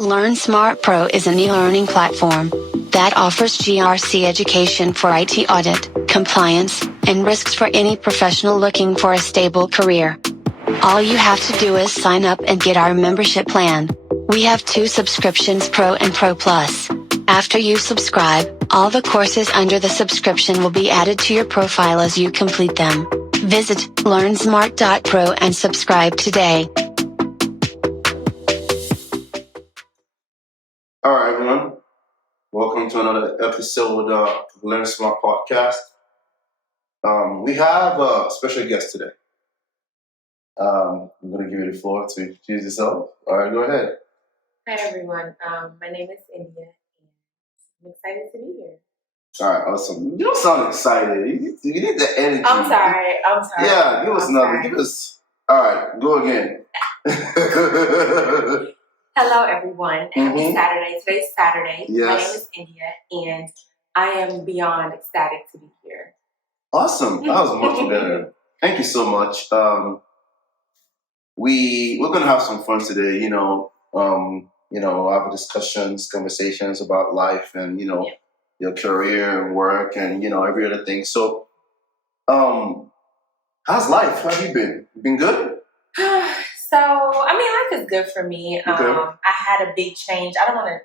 LearnSmart Pro is an e-learning platform that offers GRC education for IT audit, compliance, and risks for any professional looking for a stable career. All you have to do is sign up and get our membership plan. We have 2 subscriptions, Pro and Pro Plus. After you subscribe, all the courses under the subscription will be added to your profile as you complete them. Visit LearnSmart.pro and subscribe today. All right, everyone. Welcome to another episode of LearnSmartPodcast. We have a special guest today. I'm going to give you the floor to introduce yourself. All right, go ahead. Hi, everyone. My name is Ndiya, and I'm excited to be here. All right, awesome. You don't sound excited. You need the energy. I'm sorry. Yeah, give us another. Give us. All right, go again. Hello, everyone. Happy Saturday. Today's Saturday. Yes. My name is Ndiya, and I am beyond ecstatic to be here. Awesome. That was much better. Thank you so much. We're gonna have some fun today. Have discussions, conversations about life, and your career and work, and every other thing. So, how's life? How have you been? You been good? So, life is good for me. Okay. I had a big change. I don't want to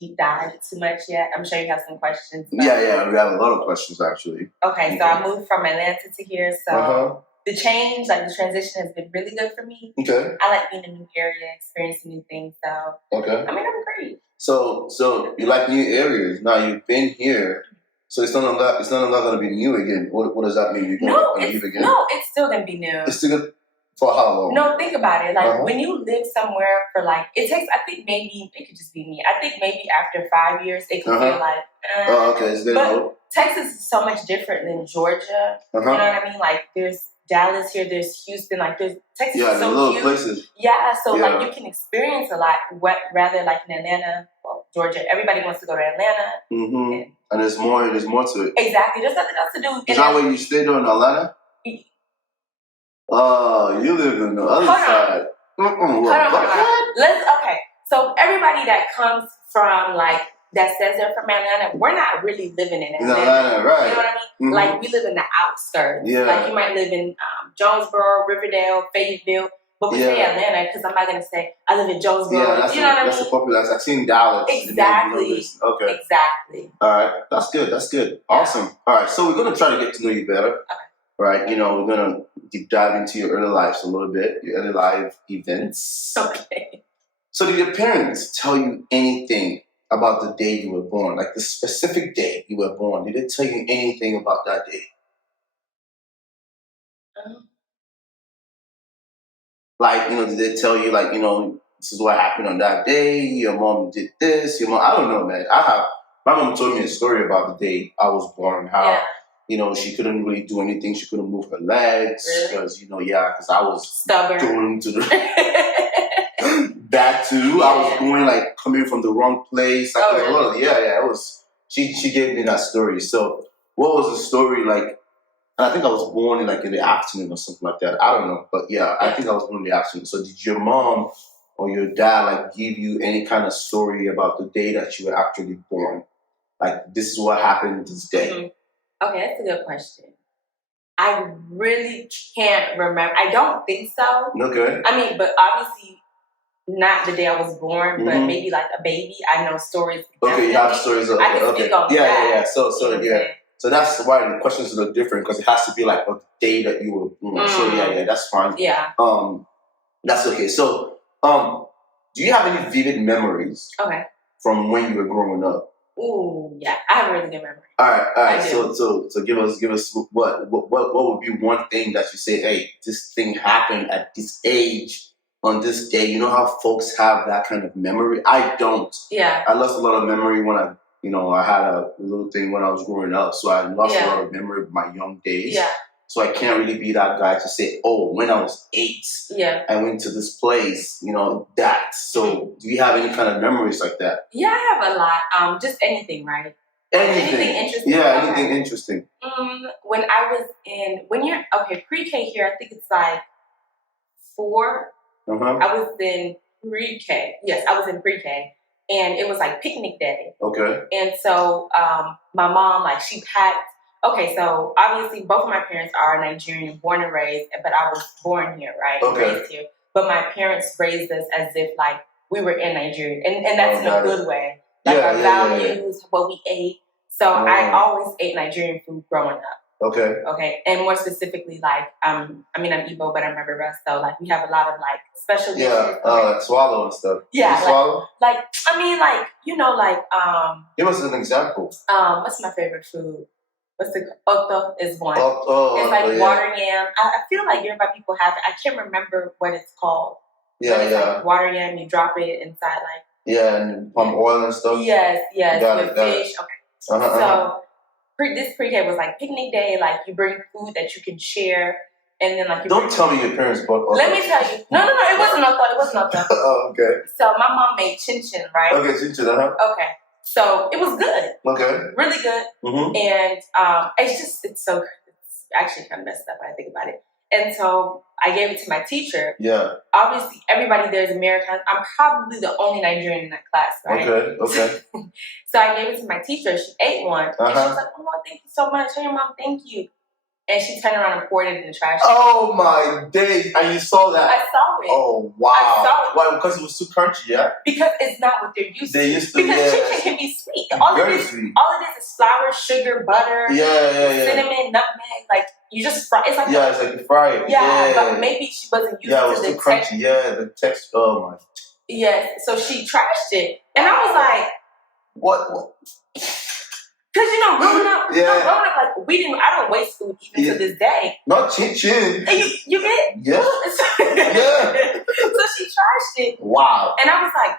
deep dive too much yet. I'm sure you have some questions. Yeah, we have a lot of questions actually. Okay, so I moved from Atlanta to here, so the change, the transition has been really good for me. Okay. I like being in a new area, experiencing new things, so okay. I'm great. So you like new areas. Now you've been here, so it's no longer gonna be new again. What does that mean? You're gonna leave again? No, it's still gonna be new. It's still good. For how long? No, think about it. When you live somewhere for it takes, I think maybe, it could just be me. I think maybe after 5 years, it can feel like, Oh, okay. It's but Texas is so much different than Georgia. You know what I mean? There's Dallas here, there's Houston, there's Texas is so little huge. Places. Yeah, so you can experience a lot, rather in Atlanta, Georgia. Everybody wants to go to Atlanta. Mm-hmm. And there's more to it. Exactly. There's nothing else to do. Is that where you stayed in Atlanta? Oh, you live in the other side. Hold on. Okay. So everybody that comes from that says they're from Atlanta, we're not really living in Atlanta. Right? You know what I mean? Mm-hmm. We live in the outskirts. Yeah. You might live in Jonesboro, Riverdale, Fayetteville, but we say Atlanta because I'm not gonna say I live in Jonesboro. Yeah, you know what I mean? That's the popular. I've seen Dallas. Exactly. Okay. Exactly. All right. That's good. Yeah. Awesome. All right. So we're gonna try to get to know you better. Okay. Right, we're gonna deep dive into your early lives a little bit, your early life events. Okay. So did your parents tell you anything about the day you were born, the specific day you were born? Did they tell you anything about that day? Did they tell you this is what happened on that day? Your mom did this. Your mom, I don't know, man. My mom told me a story about the day I was born, how. Yeah. She couldn't really do anything. She couldn't move her legs because, because I was stubborn. Going to the that too. I was going coming from the wrong place. Really? It was. She gave me that story. So what was the story like? And I think I was born in the afternoon or something like that. I don't know, but I think I was born in the afternoon. So did your mom or your dad give you any kind of story about the day that you were actually born? This is what happened this day. Mm-hmm. Okay, that's a good question. I really can't remember. I don't think so. Okay. But obviously not the day I was born, but maybe a baby. I know stories. Okay, you have stories of I can speak on that. Yeah. So that's why the questions are a little different because it has to be a day that you were born. So that's fine. Yeah. That's okay. So do you have any vivid memories? Okay. From when you were growing up? Ooh, yeah, I have a really good memory. All right. So give us what would be one thing that you say, hey, this thing happened at this age on this day. You know how folks have that kind of memory? I don't. Yeah. I lost a lot of memory when I had a little thing when I was growing up. So I lost a lot of memory of my young days. Yeah. So I can't really be that guy to say, oh, when I was 8, I went to this place, that. So do you have any kind of memories like that? Yeah, I have a lot. Just anything, right? Anything interesting? Yeah, anything interesting. When I was pre-K here, I think it's 4. I was in pre-K. Yes, I was in pre-K. And it was like picnic day. Okay. And so my mom, like, she packed. Okay, so obviously both of my parents are Nigerian, born and raised, but I was born here, right? Okay. Raised here. But my parents raised us as if, like, we were in Nigeria. And that's in a good way. Like, our values, what we ate. So I always ate Nigerian food growing up. Okay. And more specifically, like, I'm Igbo, but I'm Yoruba, so, like, we have a lot of, like, special dishes. Yeah, like swallow and stuff. Yeah. Swallow? Like, you know, like, give us an example. What's my favorite food? What's the Otto is one. It's like water yam. I feel like Yoruba people have it. I can't remember what it's called. Yeah, it's like water yam, you drop it inside, like. Yeah, and palm oil and stuff. Yes, with fish. Okay. Uh-huh. So this pre-K was like picnic day, like you bring food that you can share, and then like you don't tell me your parents bought Otto. Let me tell you. No, it wasn't Otto. Oh, okay. So my mom made chin chin, right? Okay, chin chin, Okay. So it was good. Okay. Really good. Mm-hmm. And it's actually kind of messed up when I think about it. And so I gave it to my teacher. Yeah. Obviously, everybody there is American. I'm probably the only Nigerian in that class, right? Okay. So I gave it to my teacher. She ate one. And she was like, oh, thank you so much. Tell your mom thank you. And she turned around and poured it in the trash. Oh, my days. And you saw that? I saw it. Oh, wow. I saw it. Why? Because it was too crunchy, yeah? Because it's not what they're used to. Because chicken can be sweet. Sweet. All it is flour, sugar, butter, cinnamon, nutmeg. Like, you just fry. It's like it's like you fry it. Yeah, but maybe she wasn't used to the texture. Yeah, the texture. Oh, my. Yes, so she trashed it. And I was like... What? Because, growing up, like, I don't waste food even to this day. Not chin-chin. And you get? Yeah. So she trashed it. Wow. And I was like,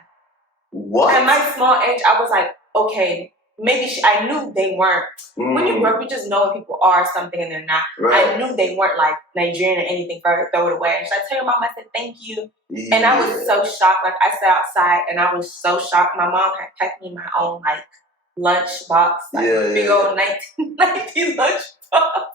what? At my small age, I was like, okay, maybe I knew they weren't. When you grow up, you just know when people are something and they're not. Right. I knew they weren't, like, Nigerian or anything for her to throw it away. And so I tell your mom, I said, thank you. Yeah. And I was so shocked. Like, I sat outside and I was so shocked. My mom had packed me my own, like, lunch box, big old 1990 lunch box. Wow.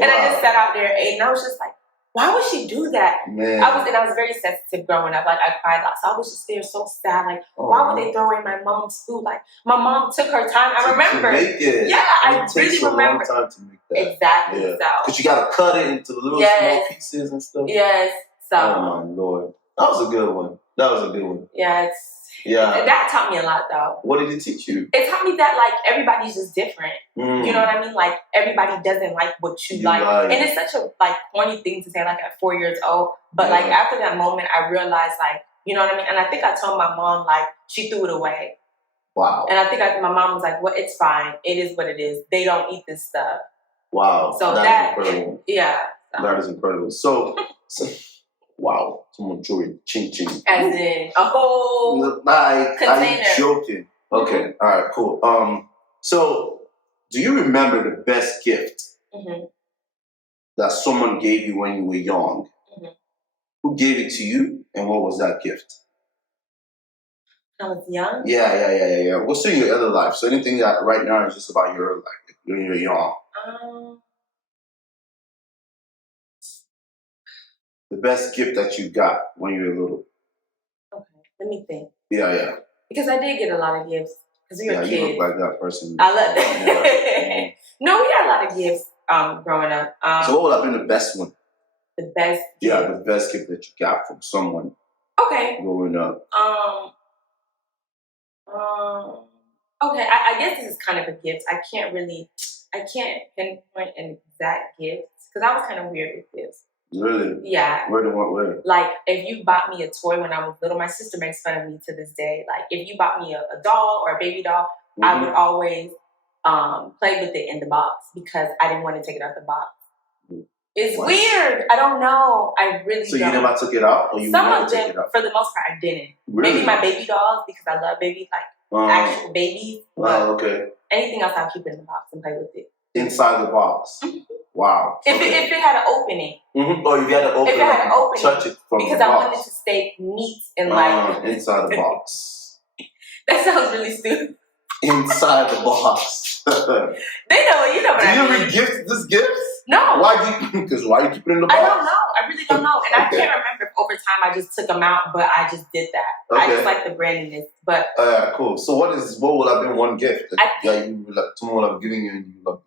And I just sat out there and ate, and I was just like, why would she do that? Man. I was very sensitive growing up. Like, I cried a lot. So I was just there so sad. Like, why would they throw away my mom's food? Like, my mom took her time. I remember. To make it. Yeah, I really remember. It takes a long time to make that. Exactly. Yeah. So. Because you got to cut it into little small pieces and stuff. Yes. So. Oh, my Lord. That was a good one. Yeah, that taught me a lot, though. What did it teach you? It taught me that, like, everybody's just different. You know what I mean? Like, everybody doesn't like what you like. And it's such a, like, corny thing to say, like, at 4 years old. But, like, after that moment, I realized, like, you know what I mean? And I think I told my mom, like, she threw it away. Wow. And I think my mom was like, well, it's fine. It is what it is. They don't eat this stuff. Wow. So that is incredible. Yeah. So. That is incredible. So wow, someone threw it chin. As in a whole container. I'm joking. Okay, all right, cool. So do you remember the best gift that someone gave you when you were young? Who gave it to you, and what was that gift? I was young? Yeah. What's in your other life? So anything that right now is just about your life when you were young. The best gift that you got when you were little. Okay, let me think. Yeah. Because I did get a lot of gifts. Because you're a kid. You look like that person. I love that. No, we had a lot of gifts growing up. So what would have been the best one? The best gift? Yeah, the best gift that you got from someone. Okay. Growing up. Okay, I guess this is kind of a gift. I can't pinpoint an exact gift. Because I was kind of weird with gifts. Really? Yeah. Where to what way? Like, if you bought me a toy when I was little, my sister makes fun of me to this day. Like, if you bought me a doll or a baby doll, I would always play with it in the box because I didn't want to take it out the box. It's weird. I don't know. I really don't. So you never took it out? Or you Some never of took them, it out? for the most part, I didn't. Really? Maybe my baby dolls because I love babies, like actual babies. Oh, okay. Anything else, I'll keep it in the box and play with it. Inside the box? Wow. If it had an opening. Or if you had an opening. If it had an opening. Touch it from because the I box. wanted to stay neat and like. Inside the box. That sounds really stupid. inside the box? They know, you know what I mean. Do you re-gift this gift? No. Why do you keep it in the box? I don't know. I really don't know. And I can't remember if over time I just took them out, but I just did that. Okay. I just like the brandiness. But cool. So what would have been one gift that someone would have given you and you loved?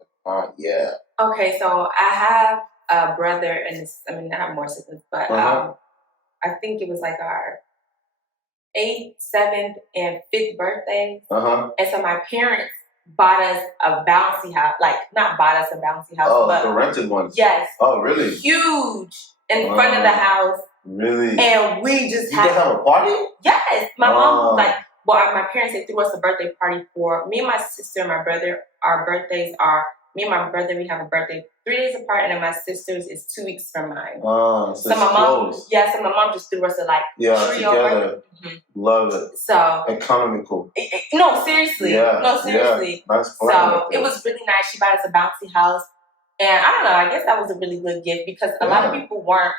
Yeah. Okay, so I have a brother and I have more siblings, but I think it was like our 8th, 7th, and 5th birthday. And so my parents bought us a bouncy house. Like, not bought us a bouncy house, but the rented ones. Yes. Oh, really? Huge in front of the house. Really? And we just had... You guys have a party? Yes. My mom, my parents, they threw us a birthday party for me and my sister and my brother. Our birthdays are, me and my brother, we have a birthday 3 days apart, and then my sister's is 2 weeks from mine. So my mom, so my mom just threw us a trio together. Love it. So economical. No, seriously. Yeah. No, seriously. Yeah. Nice so it was really nice. She bought us a bouncy house, and I don't know. I guess that was a really good gift because a lot of people weren't.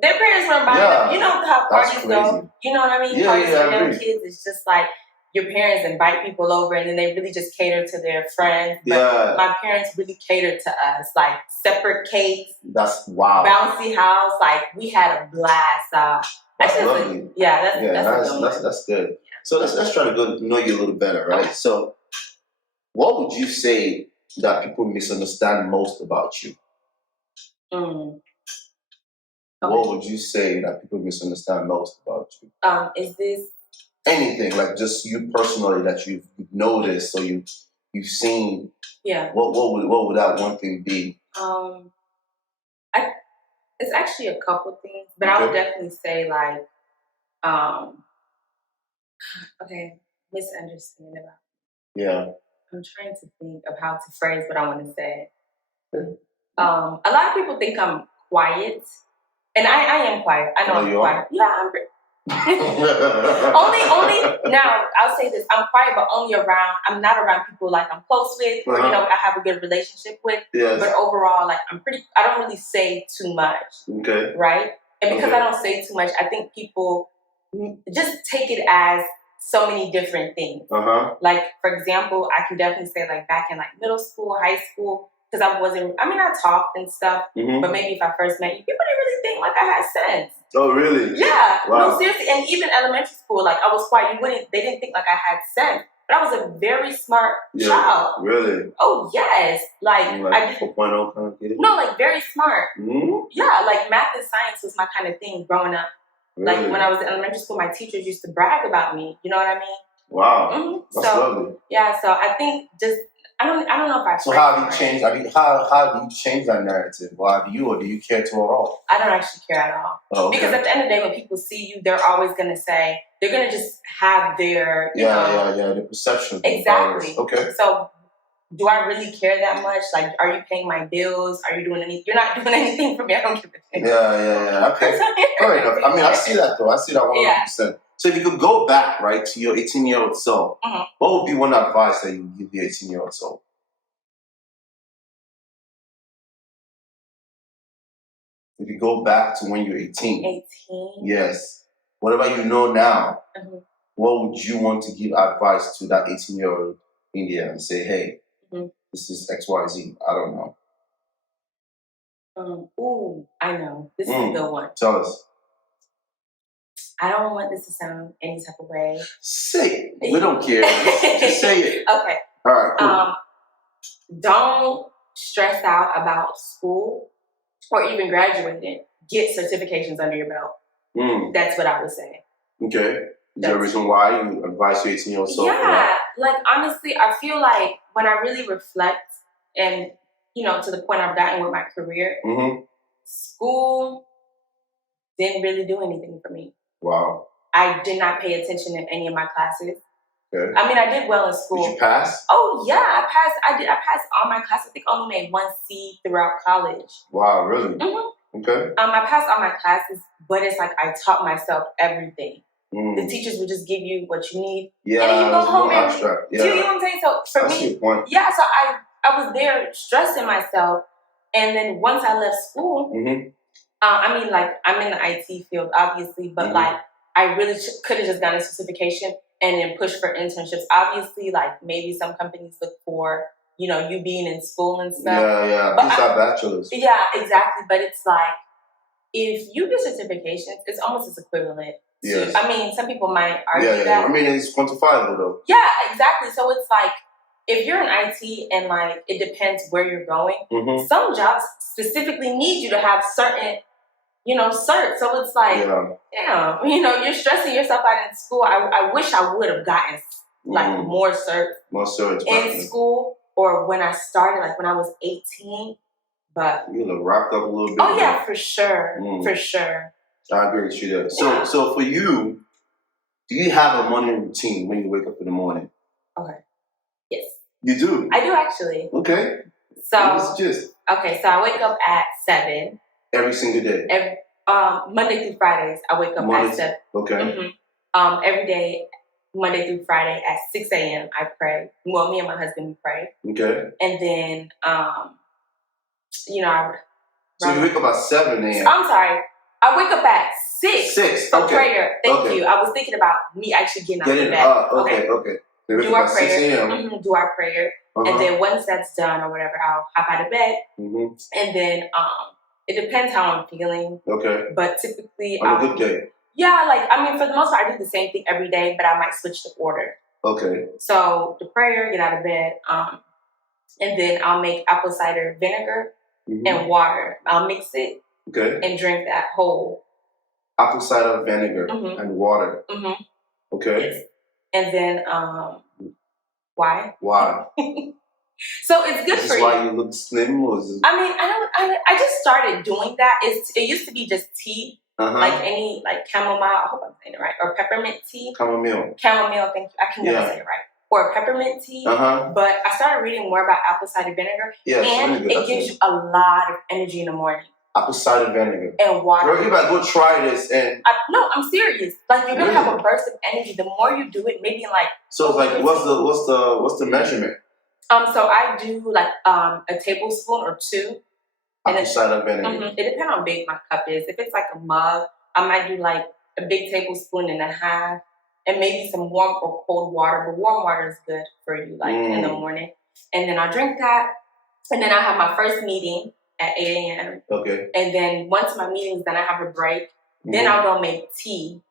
Their parents weren't buying them. You know how parties go. You know what I mean? Parties for young kids. It's just like your parents invite people over, and then they really just cater to their friends. But my parents really catered to us, like separate cakes. That's wow. Bouncy house. Like we had a blast. That's lovely. That's good. So let's try to know you a little better, right? So, what would you say that people misunderstand most about you? Okay. What would you say that people misunderstand most about you? Is this anything like just you personally that you've noticed or you've seen? Yeah. What would that one thing be? It's actually a couple things, but I would definitely say misunderstand about. Yeah. I'm trying to think of how to phrase what I want to say. A lot of people think I'm quiet, and I am quiet. I know I'm quiet. Yeah, I'm. only now I'll say this: I'm quiet, but only around. I'm not around people like I'm close with, or I have a good relationship with. Yes. But overall, I don't really say too much. Okay. Right, and because I don't say too much, I think people just take it as so many different things. Like, for example, I can definitely say back in middle school, high school, because I talked and stuff, but maybe if I first met you, people didn't really think I had sense. Oh, really? Yeah. Wow. No, seriously. And even elementary school, I was quiet. They didn't think I had sense. But I was a very smart child. Really? Oh, yes. I did 4.0 kind of kid? No, very smart. Mm-hmm. Yeah, math and science was my kind of thing growing up. Really? When I was in elementary school, my teachers used to brag about me. You know what I mean? Wow. Mm-hmm. That's lovely. Yeah, so I think I don't know if I. So how have you changed? How do you change that narrative? Or do you care to at all? I don't actually care at all. Oh, okay. Because at the end of the day, when people see you, they're always gonna say they're gonna just have their the perception. Exactly. Okay. So do I really care that much? Are you paying my bills? Are you doing anything? You're not doing anything for me. I don't give a shit. Yeah. Okay. Fair enough. I see that though. I see that 100%. So if you could go back, right, to your 18-year-old self, what would be one advice that you would give your 18-year-old self? If you go back to when you're 18. 18? Yes. Whatever you know now, what would you want to give advice to that 18-year-old Ndiya and say, hey, this is XYZ. I don't know. I know. This is a good one. Tell us. I don't want this to sound any type of way. Say it. We don't care. Just say it. Okay. All right, cool. Don't stress out about school or even graduating. Get certifications under your belt. That's what I would say. Okay. Is there a reason why you advise your 18-year-old self? Yeah. Honestly, I feel when I really reflect and, to the point I've gotten with my career, school didn't really do anything for me. Wow. I did not pay attention in any of my classes. Okay. I did well in school. Did you pass? Oh, yeah, I passed. I passed all my classes. I think I only made 1 C throughout college. Wow, really? Mm-hmm. Okay. I passed all my classes, but it's I taught myself everything. The teachers would just give you what you need. Yeah, and then you go home and abstract. do you know what I'm saying? So for me, so I was there stressing myself. And then once I left school, I'm in the IT field, obviously, but I really could have just gotten a certification. and then push for internships. Obviously, like maybe some companies look for, you know, you being in school and stuff. Yeah. But These are bachelors. Yeah, exactly. But it's like, if you get certifications, it's almost as equivalent. Yes. I mean, some people might argue that. Yeah. I mean, it's quantifiable though. Yeah, exactly. So it's like, if you're in IT and like it depends where you're going, some jobs specifically need you to have certain, you know, certs. So it's like, damn, you know, you're stressing yourself out in school. I wish I would have gotten like more certs in school, or when I started, like when I was 18. But you know, wrapped up a little bit. Oh yeah, for sure. For sure. I agree with you there. So for you, do you have a morning routine when you wake up in the morning? Okay. Yes. You do? I do actually. Okay. So what's the gist? Okay, so I wake up at 7. Every single day? Monday through Fridays, I wake up at 7. Okay. Every day, Monday through Friday at 6 a.m. I pray. Well, me and my husband, we pray. Okay. And then, you know, so you wake up at 7 a.m. I'm sorry. I wake up at 6 for prayer. Thank you. I was thinking about me actually getting out of bed. Okay. Do our prayer. Do our prayer. And then once that's done or whatever, I'll hop out of bed. And then it depends how I'm feeling. Okay. But typically on a good day. Yeah, like I mean for the most part I do the same thing every day, but I might switch the order. Okay. So the prayer, get out of bed, and then I'll make apple cider vinegar and water. I'll mix it and drink that whole. Apple cider vinegar and water. Okay. Yes. And then why? Why? So it's good for you. Why you look slim? Or is it... I just started doing that. It used to be just tea, like any like chamomile. I hope I'm saying it right, or peppermint tea. Chamomile. Thank you. I can never say it right. Or peppermint tea. But I started reading more about apple cider vinegar, and really it gives you a lot of energy in the morning. Apple cider vinegar and water. Girl, you better go try this. And no, I'm serious. Like you're gonna have a burst of energy the more you do it. Maybe in like. So it's like what's the measurement? So I do like a tablespoon or 2. Apple cider vinegar. It depends on how big my cup is. If it's like a mug, I might do like a big tablespoon and a half, and maybe some warm or cold water. But warm water is good for you, like in the morning. And then I'll drink that, and then I'll have my first meeting at 8 a.m. Okay. And then once my meeting's done, I have a break. Then I'll go make tea.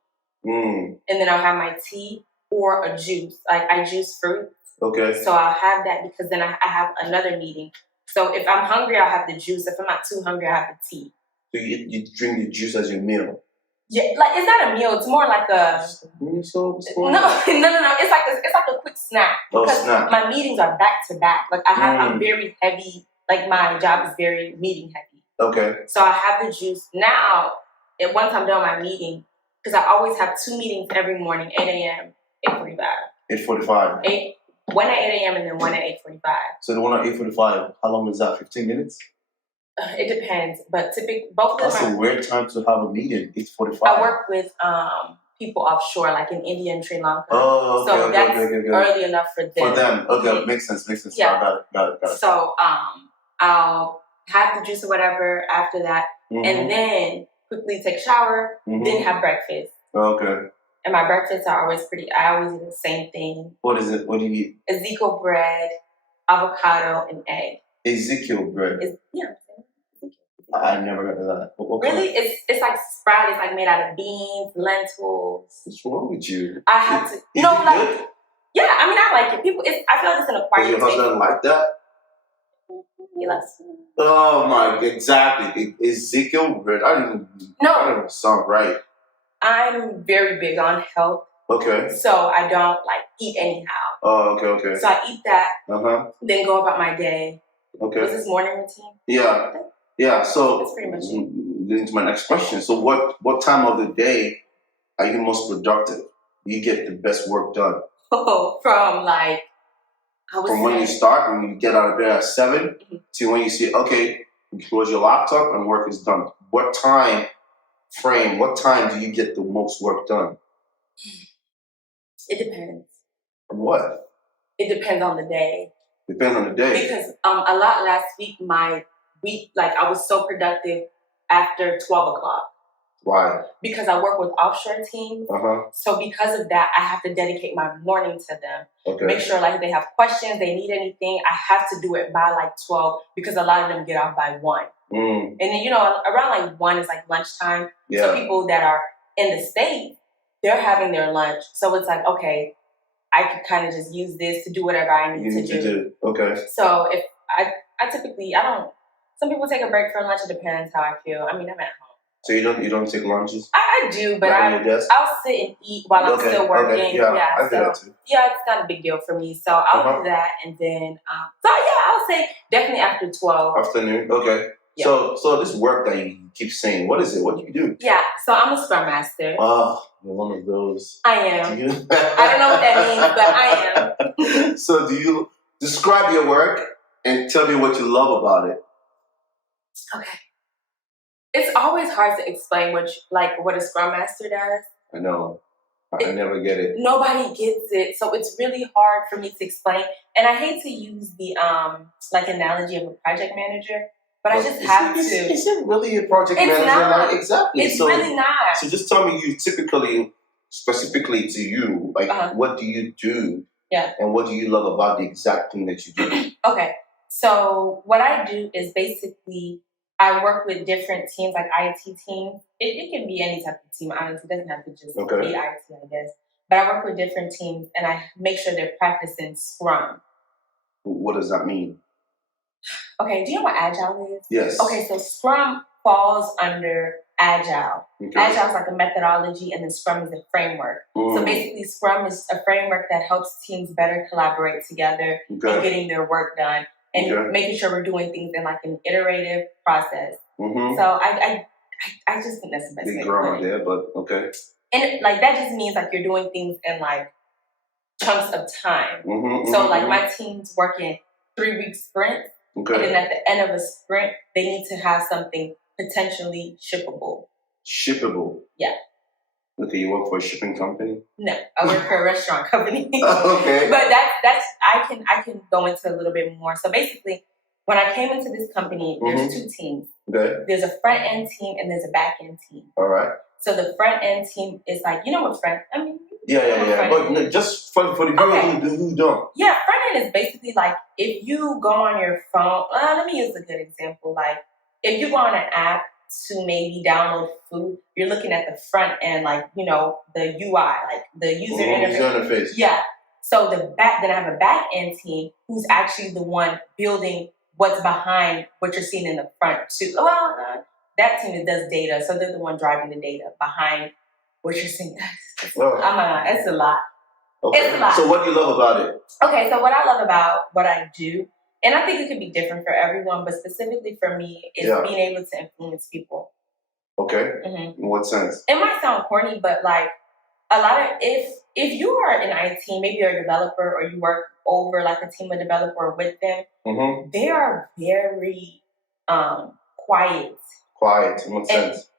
And then I'll have my tea or a juice. Like I juice fruit. Okay. So I'll have that because then I have another meeting. So if I'm hungry, I'll have the juice. If I'm not too hungry, I'll have the tea. So you drink the juice as your meal? Yeah, like it's not a meal. It's more like a no. It's like a quick snack because my meetings are back to back. Like I'm very heavy. Like my job is very meeting heavy. Okay. So I have the juice now. And once I'm done my meeting, because I always have 2 meetings every morning, 8 a.m., 8:45. 8:45. One at 8 a.m. and then one at 8:45. So the one at 8:45, how long is that? 15 minutes? It depends, but typically both of them. That's a weird time to have a meeting. 8:45. I work with people offshore, like in India and Sri Lanka. Oh, okay, so that's early enough for them. For them, okay, makes sense. Yeah, got it. So I'll have the juice or whatever after that, and then quickly take a shower, then have breakfast. Okay. And my breakfasts are always I always eat the same thing. What is it? What do you eat? Ezekiel bread, avocado, and egg. Ezekiel bread? Yeah. I never heard of that. Really? It's like sprouted. It's like made out of beans, lentils. What's wrong with you? I have to. Is it good? Yeah, I mean, I like it. I feel like it's an acquired taste. Does your husband like that? He loves it. Oh my, exactly. Ezekiel bread. I don't even sound right. I'm very big on health. Okay. So I don't eat anyhow. Oh, okay. So I eat that. Then go about my day. Okay. What's this morning routine? Yeah. So that's pretty much it. Into my next question. So what time of the day are you most productive? You get the best work done? Oh, from when you start, when you get out of bed at 7 to when you see, okay, you close your laptop and work is done. What time do you get the most work done? It depends. What? It depends on the day. Depends on the day. Because a lot last week, I was so productive after 12 o'clock. Why? Because I work with offshore teams. So because of that, I have to dedicate my morning to them. Okay. Make sure like they have questions, they need anything. I have to do it by like 12 because a lot of them get off by 1. And then, you know, around like 1 is like lunchtime. Yeah. So people that are in the States, they're having their lunch. So it's like, okay, I could kind of just use this to do whatever I need to do. Okay. So if I typically, some people take a break for lunch. It depends how I feel. I mean, I'm at home. So you don't take lunches? I do, but I'll sit and eat while I'm still working. Okay. Yeah, I do that too. Yeah, it's not a big deal for me. So I'll do that, and then I'll say definitely after 12. Afternoon. Okay. Yeah. So this work that you keep saying, what is it? What do you do? Yeah. So I'm a Scrum Master. Oh, you're one of those. I am. I don't know what that means, but I am. So do you describe your work and tell me what you love about it? Okay. It's always hard to explain what a Scrum Master does. I know. I never get it. Nobody gets it. So it's really hard for me to explain. And I hate to use the analogy of a project manager, but I just have to. Is it really a project manager? Not. Exactly. It's really not. So just tell me specifically to you, what do you do? Yeah. And what do you love about the exact thing that you do? Okay. So what I do is basically I work with different teams, like IT teams. It can be any type of team, honestly. It doesn't have to just be IT, I guess. But I work with different teams, and I make sure they're practicing Scrum. What does that mean? Okay, do you know what Agile is? Yes. Okay, so Scrum falls under Agile. Okay. Agile is like a methodology, and then Scrum is a framework. So basically, Scrum is a framework that helps teams better collaborate together and getting their work done. And making sure we're doing things in like an iterative process. So I just think that's the best way. Big grammar there, but okay. And like that just means like you're doing things in like chunks of time. So like my team's working 3-week sprints, and then at the end of a sprint, they need to have something potentially shippable. Shippable. Yeah. Okay, you work for a shipping company? No, I work for a restaurant company. Okay. But that's I can go into a little bit more. So basically, when I came into this company, there's 2 teams. Okay. There's a front end team and there's a back end team. All right. So the front end team is like, you know what Yeah. But no, just for the people who don't. Yeah, front end is basically like if you go on your phone. Let me use a good example. Like if you go on an app to maybe download food, you're looking at the front end, like, you know, the UI, like the user interface. Yeah. So then I have a back end team who's actually the one building what's behind what you're seeing in the front too. Well, that team that does data, so they're the one driving the data behind what you're seeing. It's a lot. Okay. It's a lot. So what do you love about it? Okay, so what I love about what I do, and I think it could be different for everyone, but specifically for me, is being able to influence people. Okay. In what sense? It might sound corny, but like a lot of if you are in IT, maybe you're a developer or you work over like a team of developer with them, they are very quiet. Quiet in what sense?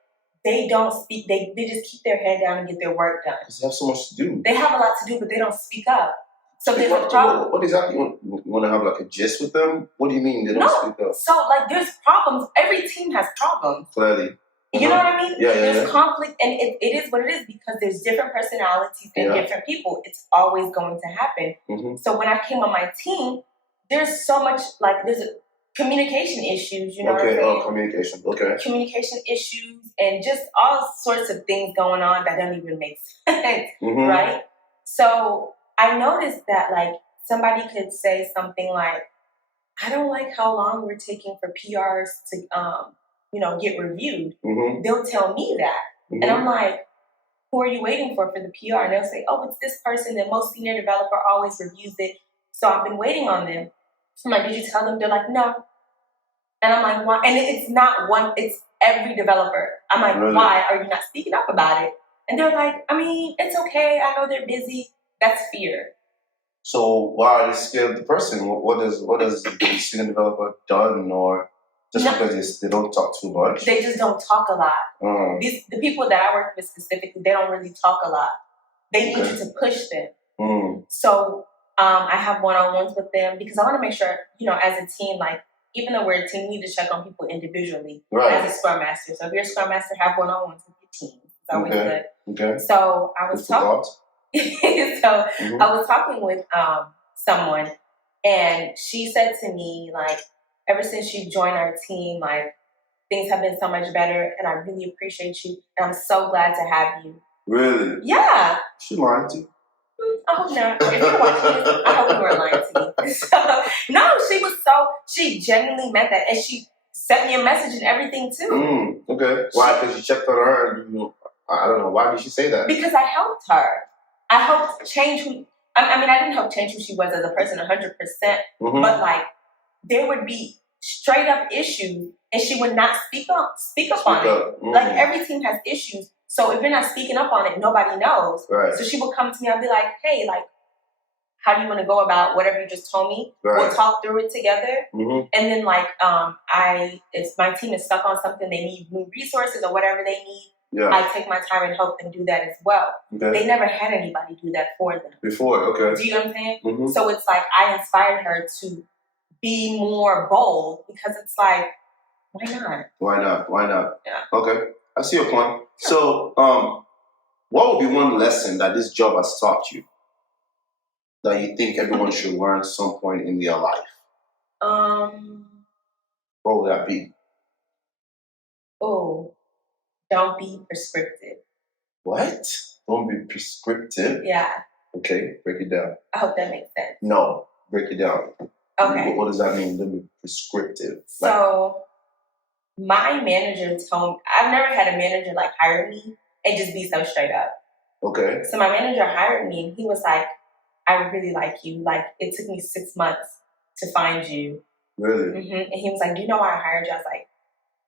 They don't speak. They just keep their head down and get their work done. Because they have so much to do. They have a lot to do, but they don't speak up. So there's a problem. What exactly? You want to have like a gist with them? What do you mean they don't speak up? So like there's problems. Every team has problems. Clearly. You know what I mean? Yeah. There's conflict, and it is what it is because there's different personalities and different people. It's always going to happen. So when I came on my team, there's so much there's communication issues. You know what I mean? Communication. Communication issues and just all sorts of things going on that don't even make sense, right? So I noticed that like somebody could say something like, "I don't like how long we're taking for PRs to get reviewed." They'll tell me that. And I'm like, who are you waiting for the PR? And they'll say, oh, it's this person. The most senior developer always reviews it. So I've been waiting on them. I'm like, did you tell them? They're like, no. And I'm like, why? And it's not one, it's every developer. I'm like, why are you not speaking up about it? And they're like, I mean, it's okay. I know they're busy. That's fear. So why are they scared of the person? What does the senior developer done or... Just because they don't talk too much? They just don't talk a lot. The people that I work with specifically, they don't really talk a lot. They need you to push them. So I have one-on-ones with them because I want to make sure, as a team, like, even though we're a team, we need to check on people individually as a Scrum Master. So if you're a Scrum Master, have one-on-ones with your teams. It's always good. Okay. So I was talking. I was talking with someone, and she said to me, like, ever since you joined our team, like, things have been so much better, and I really appreciate you, and I'm so glad to have you. Really? Yeah. She lied to you? I hope not. If you're watching this, I hope you weren't lying to me. So, no, she genuinely meant that, and she sent me a message and everything too. Okay. Why? Because you checked on her, and I don't know. Why did she say that? Because I helped her. I helped change who. I mean, I didn't help change who she was as a person 100%, but like there would be straight up issues, and she would not speak up on it. Like every team has issues, so if you're not speaking up on it, nobody knows. Right. So she would come to me. I'd be like, "Hey, like, how do you want to go about whatever you just told me? Right. We'll talk through it together." And then like, it's my team is stuck on something. They need new resources or whatever they need. Yeah. I take my time and help them do that as well. Okay. They never had anybody do that for them before. Okay. Do you know what I'm saying? So it's like I inspired her to be more bold, because it's like, why not? Yeah. Okay, I see your point. Yeah. So, what would be one lesson that this job has taught you that you think everyone should learn at some point in their life? What would that be? Oh, don't be prescriptive. What? Don't be prescriptive? Yeah. Okay, break it down. I hope that makes sense. No, break it down. Okay. What does that mean? Don't be prescriptive. So, my manager told me, I've never had a manager like hire me and just be so straight up. Okay. So my manager hired me, and he was like, "I really like you. Like, it took me 6 months to find you." Really? And he was like, "Do you know why I hired you?" I was like,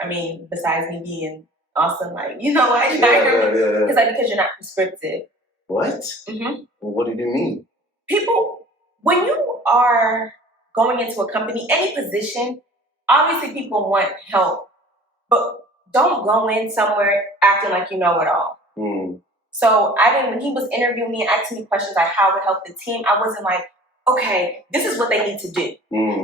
"I mean, besides me being awesome, like, you know why you hired me?" He's like, "Because you're not prescriptive." What? Well, what did you mean? People, when you are going into a company, any position, obviously people want help, but don't go in somewhere acting like you know it all. So when he was interviewing me and asking me questions like how it would help the team, I wasn't like, okay, this is what they need to do.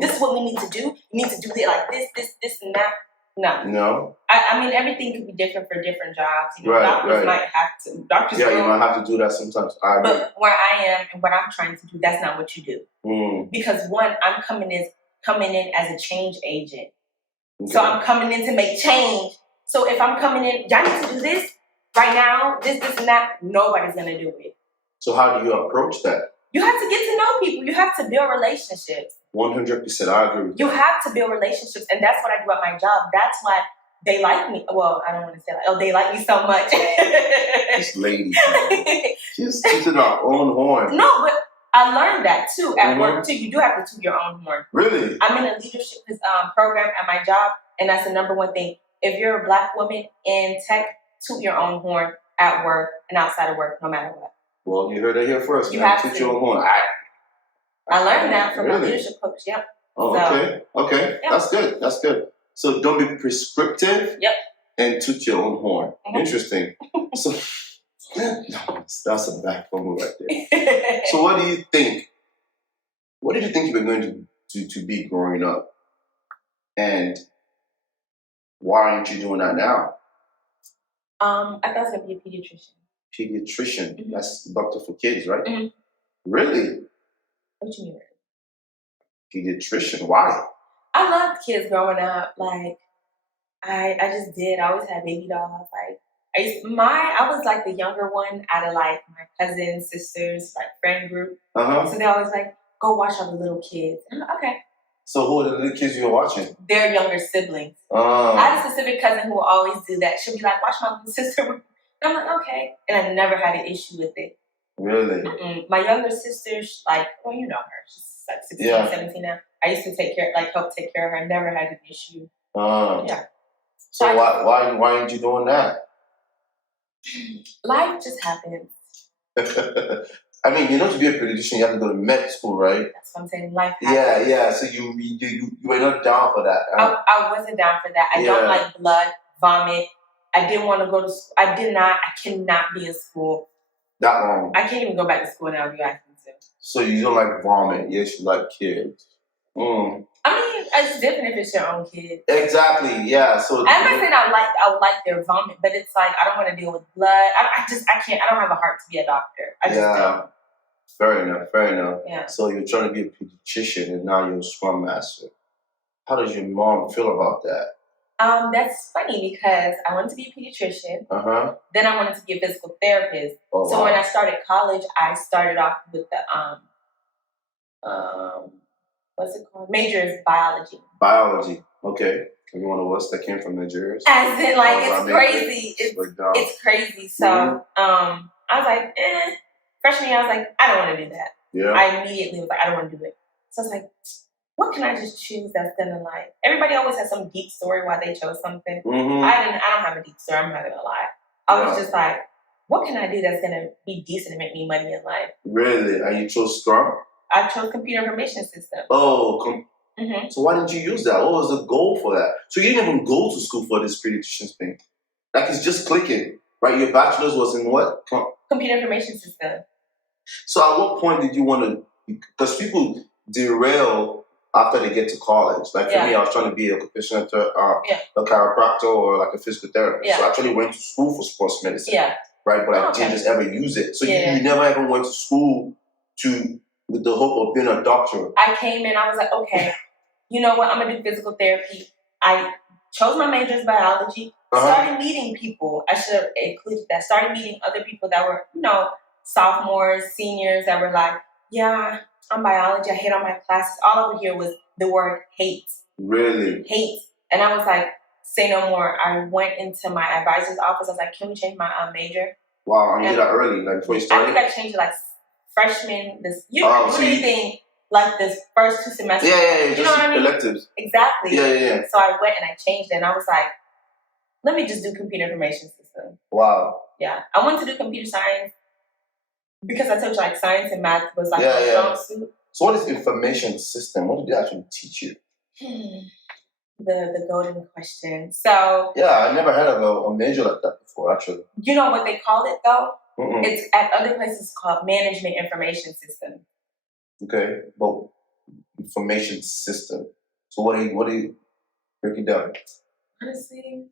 This is what we need to do. You need to do it like this, and that. No. I mean, everything could be different for different jobs. You know, doctors might have to. Doctors you might have to do that sometimes. But where I am and what I'm trying to do, that's not what you do. Because one, I'm coming in as a change agent. Okay. So I'm coming in to make change. So if I'm coming in, y'all need to do this right now, this, and that, nobody's going to do it. So how do you approach that? You have to get to know people. You have to build relationships. 100%, I agree with you. You have to build relationships, and that's what I do at my job. That's why they like me. Well, I don't want to say like, they like me so much. This lady, she's tooting our own horn. No, but I learned that too at work too. You do have to toot your own horn. Really? I'm in a leadership program at my job, and that's the number one thing. If you're a Black woman in tech, toot your own horn at work and outside of work, no matter what. Well, you heard it here first. You have to toot your own horn. I learned that from my leadership coach. Yep. Oh, so, okay. Yep. That's good. So don't be prescriptive. Yep. And toot your own horn. Interesting. So that's a backbone right there. So what do you think? What did you think you were going to be growing up? And why aren't you doing that now? I thought I was going to be a pediatrician. Pediatrician? That's doctor for kids, right? Really? What you mean? Pediatrician? Why? I loved kids growing up. Like, I just did. I always had baby dolls. Like, I was like the younger one out of like my cousins, sisters, like friend group. So they always like, go watch all the little kids. And I'm like, okay. So who are the little kids you were watching? Their younger siblings. I had a specific cousin who will always do that. She'll be like, watch my little sister. And I'm like, okay. And I never had an issue with it. Really? My younger sister, like, well, you know her. She's like 16, 17 now. I used to help take care of her. I never had an issue. Yeah. So why aren't you doing that? Life just happens. I mean, to be a pediatrician, you have to go to med school, right? That's what I'm saying. Life happens. Yeah. So you were not down for that. I wasn't down for that. I don't like blood, vomit. I didn't want to go to school. I cannot be in school. That long? I can't even go back to school now if you ask me to. So you don't like vomit. Yes, you like kids. I mean, it's different if it's your own kid. Exactly. Yeah. So I'm not saying I would like their vomit, but it's like I don't want to deal with blood. I can't. I don't have a heart to be a doctor. I just don't. Fair enough. Yeah. So you're trying to be a pediatrician, and now you're a Scrum Master. How does your mom feel about that? That's funny because I wanted to be a pediatrician. Then I wanted to be a physical therapist. Oh, so when I started college, I started off with the what's it called? Major is biology. Biology. Okay. You want to what's that came from Nigeria? As in, like, it's crazy. It's crazy. So I was like, freshman year, I was like, I don't want to do that. Yeah. I immediately was like, I don't want to do it. So I was like, what can I just choose that's gonna like? Everybody always has some deep story why they chose something. I don't have a deep story. I'm not gonna lie. I was just like, what can I do that's gonna be decent and make me money in life? Really? And you chose Scrum? I chose computer information system. Oh, so why didn't you use that? What was the goal for that? So you didn't even go to school for this pediatrician's thing. Like it's just clicking, right? Your bachelor's was in what? Computer information system. So at what point did you want to? Because people derail after they get to college. Like for me, I was trying to be a occupational a chiropractor or like a physical therapist. Yeah. So I actually went to school for sports medicine. Yeah. Right, but I didn't just ever use it. So you never ever went to school with the hope of being a doctor. I came in, I was like, okay, you know what? I'm gonna do physical therapy. I chose my major as biology. Started meeting people. I should have included that. Started meeting other people that were, sophomores, seniors that were like, yeah, I'm biology. I hate all my classes. All I would hear was the word hate. Really? Hate. And I was like, say no more. I went into my advisor's office. I was like, can we change my major? Wow, and you did that early, like before you started? I think I changed it like freshman. You don't do anything like this first 2 semesters. Yeah. You know what I mean? Electives. Exactly. Yeah. So I went and I changed it, and I was like, let me just do computer information system. Wow. Yeah, I wanted to do computer science because I told you like science and math was like my strong suit. So what is information system? What did they actually teach you? The golden question. So I never heard of a major like that before, actually. You know what they call it though? It's at other places called management information system. Okay, but information system. So what do you break it down? Honestly,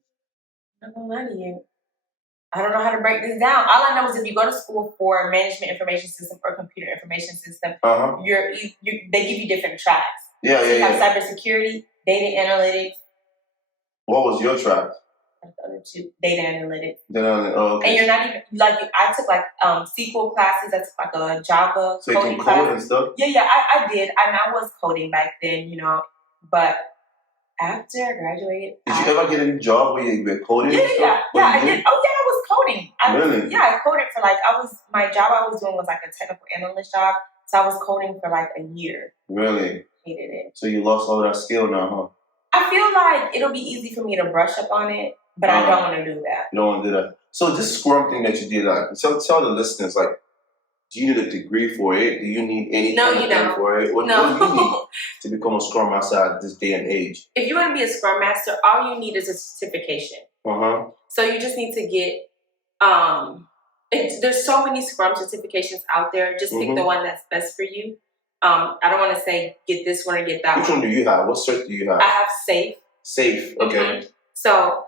I'm not gonna lie to you. I don't know how to break this down. All I know is if you go to school for management information system or computer information system, they give you different tracks. You have cybersecurity, data analytics. What was your track? Data analytics. Okay. And you're not even I took like SQL classes. I took like a Java so coding class. So you can code and stuff? Yeah, I did. And I was coding back then, but after I graduated, did you ever get any job where you were coding? Yeah, I did. Oh yeah, I was coding. Really? I coded for my job I was doing was like a technical analyst job. So I was coding for like a year. Really? Hated it. So you lost all that skill now, huh? I feel like it'll be easy for me to brush up on it, but I don't want to do that. You don't want to do that. So this Scrum thing that you did, tell the listeners, do you need a degree for it? Do you need any kind of thing for it? What do you need to become a Scrum Master at this day and age? If you want to be a Scrum Master, all you need is a certification. So you just need to get, there's so many Scrum certifications out there. Just pick the one that's best for you. I don't want to say get this one or get that one. Which one do you have? What cert do you have? I have SAFE. SAFE, okay. So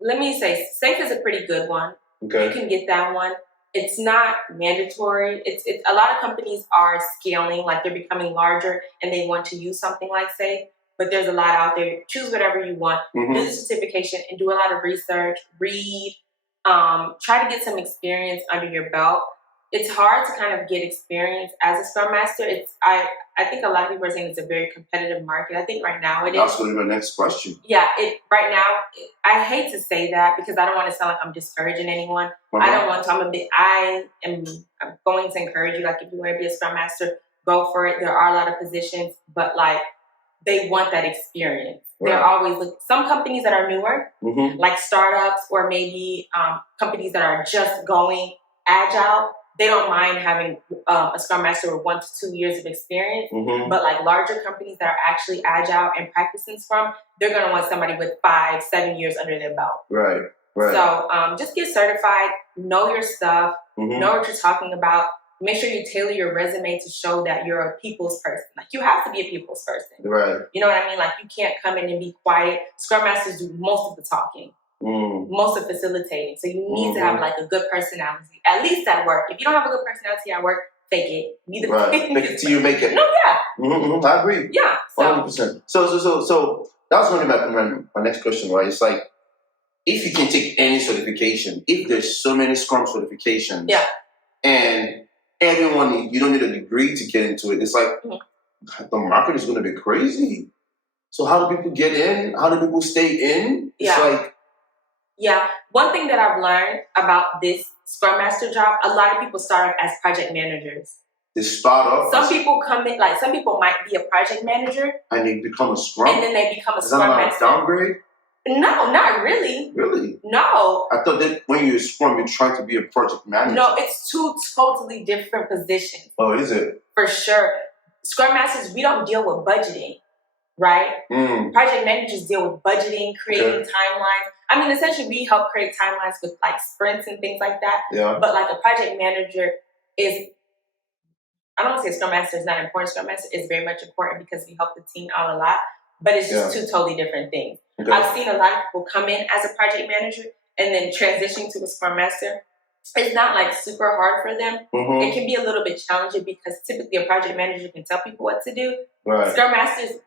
let me say, SAFE is a pretty good one. Okay. You can get that one. It's not mandatory. It's a lot of companies are scaling, like they're becoming larger and they want to use something like SAFE, but there's a lot out there. Choose whatever you want. Do the certification and do a lot of research, read, try to get some experience under your belt. It's hard to kind of get experience as a Scrum Master. I think a lot of people are saying it's a very competitive market. I think right now it is. That's going to be my next question. Yeah, right now, I hate to say that because I don't want to sound like I'm discouraging anyone. I don't want to. I'm going to encourage you. Like, if you want to be a Scrum Master, go for it. There are a lot of positions, but they want that experience. Right. They're always some companies that are newer, like startups or maybe companies that are just going agile. They don't mind having a Scrum Master with 1 to 2 years of experience, but larger companies that are actually agile and practicing Scrum, they're going to want somebody with 5-7 years under their belt. Right. So just get certified, know your stuff, know what you're talking about, make sure you tailor your resume to show that you're a people's person. Like, you have to be a people's person. Right. You know what I mean? Like, you can't come in and be quiet. Scrum Masters do most of the talking, most of facilitating. So you need to have like a good personality, at least at work. If you don't have a good personality at work, fake it. Fake it till you make it. No, yeah. I agree. Yeah. 100%. So that was going to be my next question, right? It's like, if you can take any certification, if there's so many Scrum certifications, and everyone, you don't need a degree to get into it, it's like, the market is going to be crazy. So how do people get in? How do people stay in? It's like... Yeah. One thing that I've learned about this Scrum Master job, a lot of people start off as project managers. They start off... Some people come in, like, some people might be a project manager. And they become a Scrum? And then they become a Is Scrum Master. Is that not a downgrade? No, not really. Really? No. I thought that when you're a Scrum, you're trying to be a project manager. No, it's two totally different positions. Oh, is it? For sure. Scrum Masters, we don't deal with budgeting, right? Project managers deal with budgeting, creating timelines. I mean, essentially, we help create timelines with like sprints and things like that. Yeah. But like a project manager is, I don't want to say Scrum Master is not important. Scrum Master is very much important because we help the team out a lot. But it's just two totally different things. Okay. I've seen a lot of people come in as a project manager and then transition to a Scrum Master. It's not like super hard for them. It can be a little bit challenging because typically a project manager can tell people what to do. Right. Scrum Masters,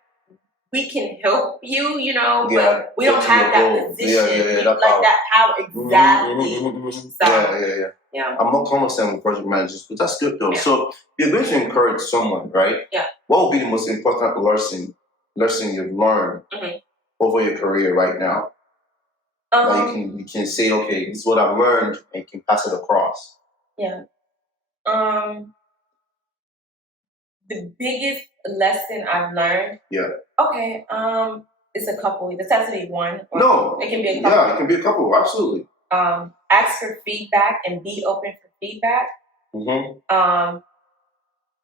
we can help you, you know, but we don't have that position, like that power. Exactly. So, yeah. I'm more conversant with project managers, but that's good though. Yeah. So you're going to encourage someone, right? Yeah. What would be the most important lesson you've learned over your career right now? Like you can say, okay, this is what I've learned, and you can pass it across. Yeah. The biggest lesson I've learned. Yeah. Okay. It's a couple. It has to be one. No. It can be a couple. Yeah, it can be a couple. Absolutely. Ask for feedback and be open for feedback.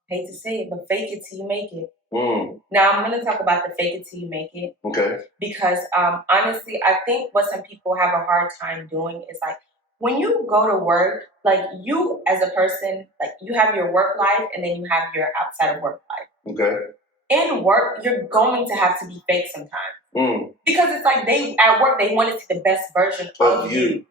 Hate to say it, but fake it till you make it. Now I'm going to talk about the fake it till you make it. Okay. Because honestly, I think what some people have a hard time doing is like, when you go to work, like you as a person, like you have your work life and then you have your outside of work life. Okay. In work, you're going to have to be fake sometimes. Because it's like at work, they want to see the best version of you.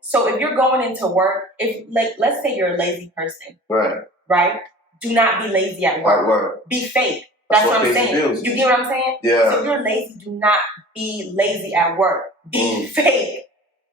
So if you're going into work, if like, let's say you're a lazy person. Right? Do not be lazy at work. Be fake. That's what I'm saying. You get what I'm saying? Yeah. So if you're lazy, do not be lazy at work. Be fake.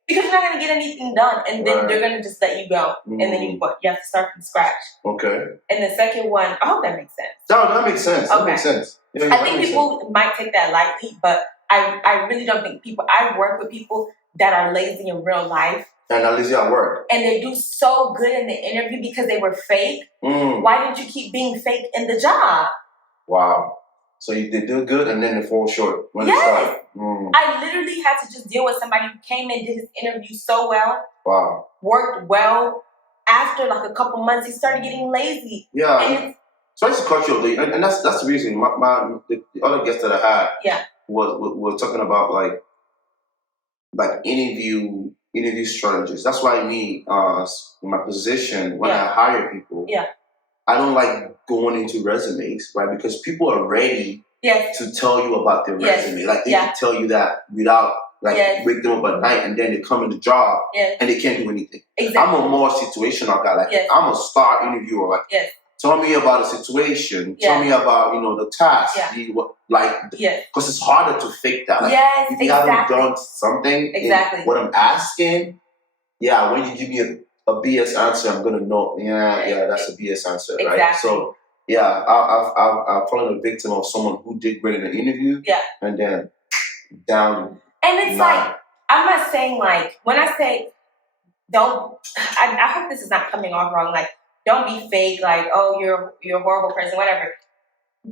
Because you're not going to get anything done. And then they're going to just let you go. And then you have to start from scratch. Okay. And the second one, I hope that makes sense. No, that makes sense. Okay. That makes sense. Yeah, I think people might take that lightly, but I really don't think I work with people that are lazy in real life. And are lazy at work. And they do so good in the interview because they were fake. Why didn't you keep being fake in the job? Wow. So they do good and then they fall short when they start. I literally had to just deal with somebody who came in, did his interview so well. Wow. Worked well. After like a couple months, he started getting lazy. Yeah. And so it's culturally, and that's the reason. The other guest that I had was talking about like interview strategies. That's why I need in my position when I hire people. Yeah. I don't like going into resumes, right? Because people are ready to tell you about their resume. Like they can tell you that without wake them up at night, and then they come in the job and they can't do anything. Exactly. I'm a more situational guy. Like I'm a star interviewer. Like tell me about a situation. Tell me about the task. Because it's harder to fake that. Like, if you haven't done something, what I'm asking, when you give me a BS answer, I'm gonna know. That's a BS answer, right? So I've fallen a victim of someone who did great in an interview, and then down. And it's like, I'm not saying like when I say don't. I hope this is not coming off wrong. Like, don't be fake. Like, oh, you're a horrible person, whatever.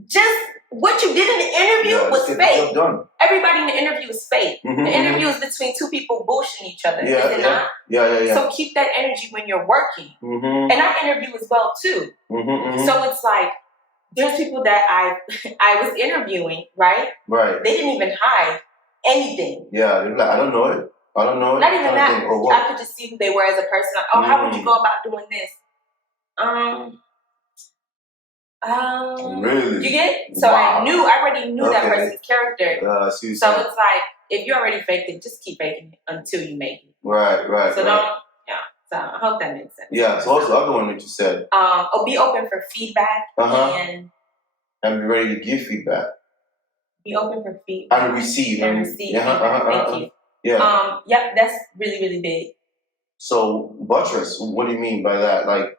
Just what you did in the interview was fake. Everybody in the interview is fake. The interview is between two people bullshitting each other, is it not? Yeah. So keep that energy when you're working. And I interview as well too. So it's like there's people that I was interviewing, right? Right. They didn't even hide anything. Yeah, they're like, I don't know it. Not even that. I could just see who they were as a person. Like, oh, how would you go about doing this? Really? You get? So Wow. I already knew that person's character. So it's like, if you already faked it, just keep faking it until you make it. Right. So don't, so I hope that makes sense. Yeah, so what's the other one that you said? Be open for feedback and be ready to give feedback. Be open for feedback. And receive. Feedback. Thank you. Yeah. Yep, that's really, really big. So buttress, what do you mean by that? Like,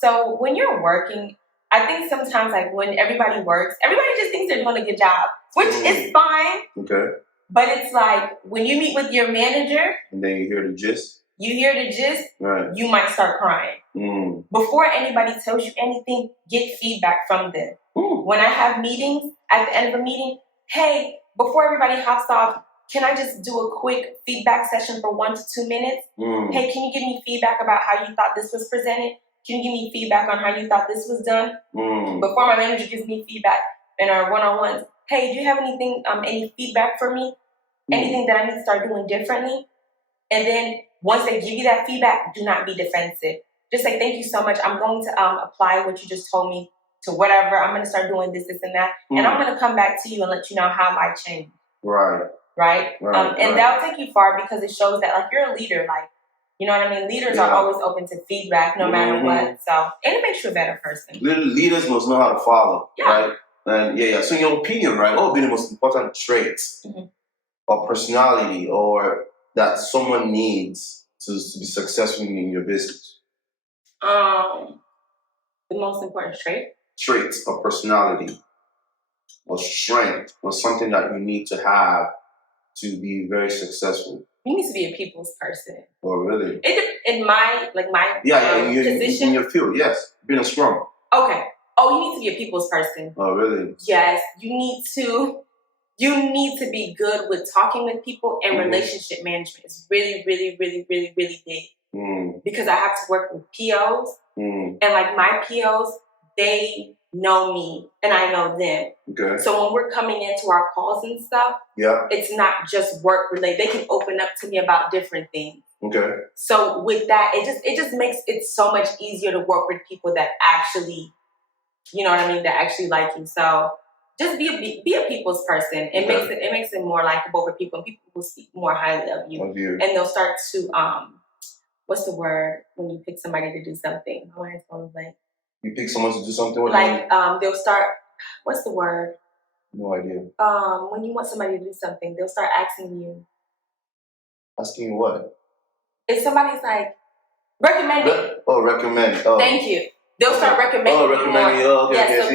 so when you're working, I think sometimes like when everybody works, everybody just thinks they're doing a good job, which is fine. Okay. But it's like when you meet with your manager, and then you hear the gist. Right. You might start crying. Before anybody tells you anything, get feedback from them. When I have meetings, at the end of a meeting, hey, before everybody hops off, can I just do a quick feedback session for 1 to 2 minutes? Hey, can you give me feedback about how you thought this was presented? Can you give me feedback on how you thought this was done? Before my manager gives me feedback in our one-on-ones, hey, do you have anything, any feedback for me? Anything that I need to start doing differently? And then once they give you that feedback, do not be defensive. Just say, thank you so much. I'm going to apply what you just told me to whatever. I'm going to start doing this, and that. And I'm going to come back to you and let you know how I might change. Right. And that'll take you far because it shows that like you're a leader. Like, you know what I mean? Leaders are always open to feedback no matter what. So, and it makes you a better person. Leaders must know how to follow. Right? And so in your opinion, right, what would be the most important traits or personality or that someone needs to be successful in your business? The most important trait? Traits or personality or strength or something that you need to have to be very successful. You need to be a people's person. Oh, really? In my position? In your field, yes. Being a Scrum. Okay. Oh, you need to be a people's person. Oh, really? Yes. You need to be good with talking with people, and relationship management is really, really, really, really, really big. Because I have to work with POs, and like my POs, they know me and I know them. Okay. So when we're coming into our calls and stuff, it's not just work related. They can open up to me about different things. Okay. So with that, it just makes it so much easier to work with people that actually, you know what I mean, that actually like you. So just be a people's person. It makes it more likable for people, and people will speak more highly of you. And they'll start to what's the word when you pick somebody to do something? My mind's going blank. You pick someone to do something with they'll start, what's the word? No idea. When you want somebody to do something, they'll start asking you. Asking you what? If somebody's like, recommend it. Recommend. Oh. Thank you. They'll start recommending you. Recommending you. Okay, so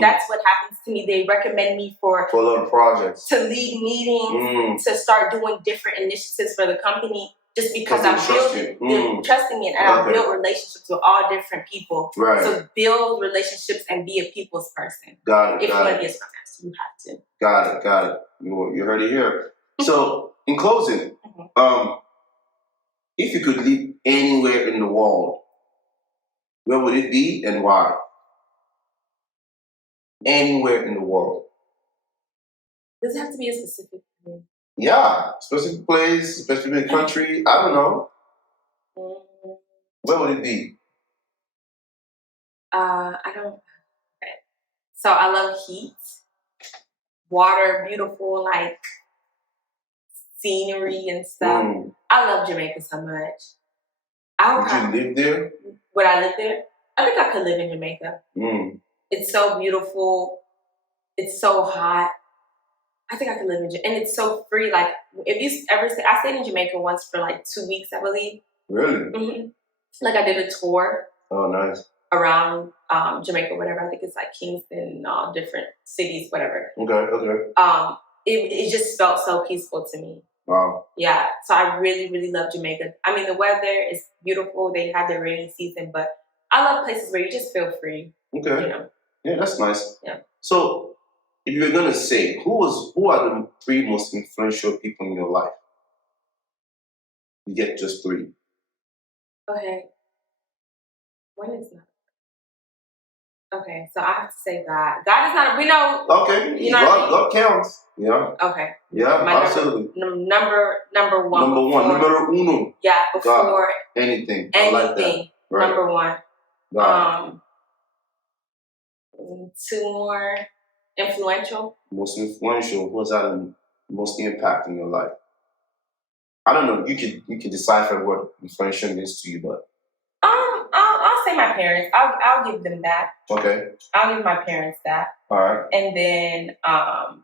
that's what happens to me. They recommend me for a lot of projects. To lead meetings, to start doing different initiatives for the company. Just because they're trusting me, and I build relationships with all different people. Right. So build relationships and be a people's person. Got it. If you want to be a Scrum Master, you have to. Got it. You heard it here. So, in closing, if you could live anywhere in the world, where would it be and why? Anywhere in the world. Does it have to be a specific place? Yeah, specific place, specific country. I don't know. Where would it be? I don't. Okay. So I love heat, water, beautiful like scenery and stuff. I love Jamaica so much. Would you live there? Would I live there? I think I could live in Jamaica. It's so beautiful. It's so hot. I think I could live in Jamaica. And it's so free. Like, if you ever say, I stayed in Jamaica once for like 2 weeks, I believe. Really? Like, I did a tour. Oh, nice. Around Jamaica, whatever. I think it's like Kingston and all different cities, whatever. Okay. It just felt so peaceful to me. Wow. Yeah. So I really, really love Jamaica. I mean, the weather is beautiful. They have their rainy season, but I love places where you just feel free. Okay. You know? Yeah, that's nice. Yeah. So, if you're gonna say who are the 3 most influential people in your life? You get just 3. Okay. One is not. Okay, so I have to say God. God is not. We know. Okay. You know God counts. Yeah. Okay. Yeah. Absolutely. Number one. Number uno. Yeah. Before God. Anything. I like that. Right. Number one. Got it. Two more. Influential. Most influential. What's that most impact in your life? I don't know. You could decipher what influential means to you, but I'll say my parents. I'll give them that. okay. I'll give my parents that. All right. And then I'll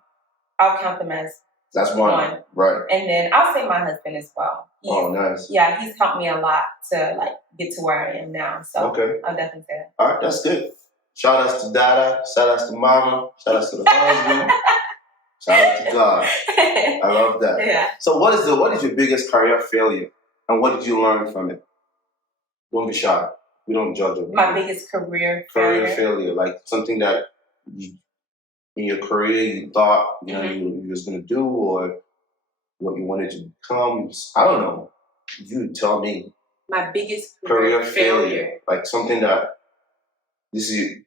count them as that's one. Right. And then I'll say my husband as well. Nice. Yeah, he's helped me a lot to like get to where I am now. So okay. I'll definitely say that. All right, that's good. Shout outs to Dada, shout outs to Mama, shout outs to the husband, shout out to God. I love that. Yeah. So what is your biggest career failure, and what did you learn from it? Don't be shy. We don't judge it. My biggest career failure, like something that you, in your career you thought you was gonna do, or what you wanted to become. I don't know. You tell me. My biggest career failure, like something that this is